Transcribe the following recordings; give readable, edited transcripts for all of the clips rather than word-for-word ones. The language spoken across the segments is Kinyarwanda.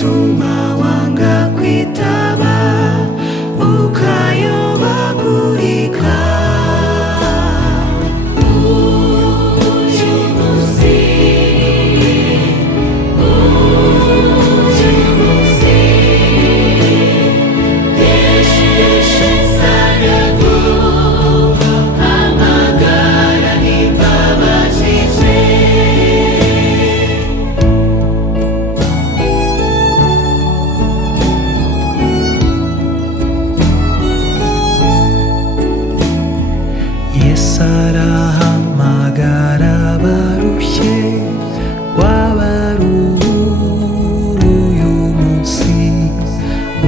gituma wanga kwitaba ukayobagurika? Yesu arahamagara abarushye wabaruhura uyu munsi,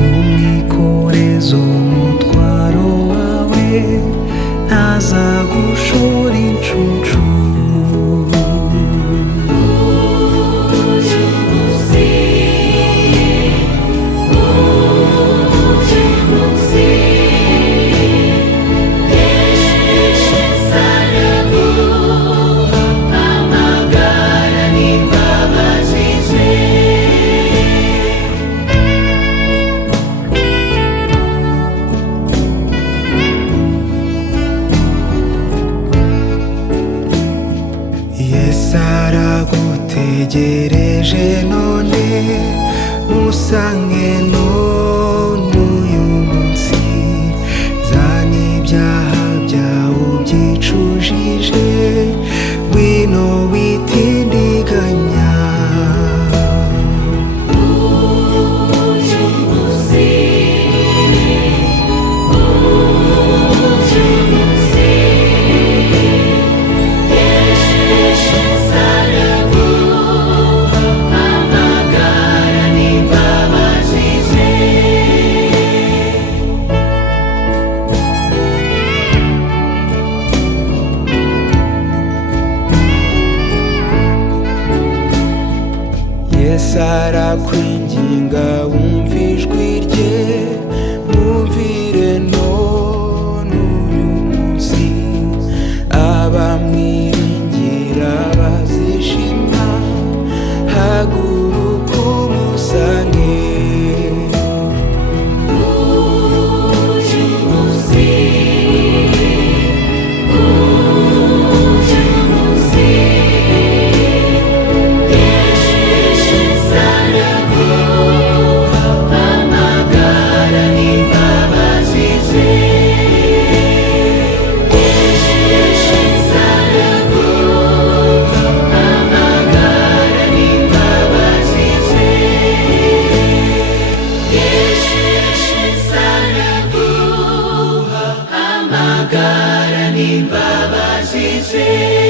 umwikoreze umutwaro wawe ntazagushora incucu. Yesu aragutegereje none musange none uyu munsi, zana ibyaha byawe ubyicujije, ngwino witindiganya. Yesu arakwinginga wumva ijwi rye, mwumvire none uyu munsi, abamwiringira bazishima, haguruka umusange. Amagara n'imbabazi ze.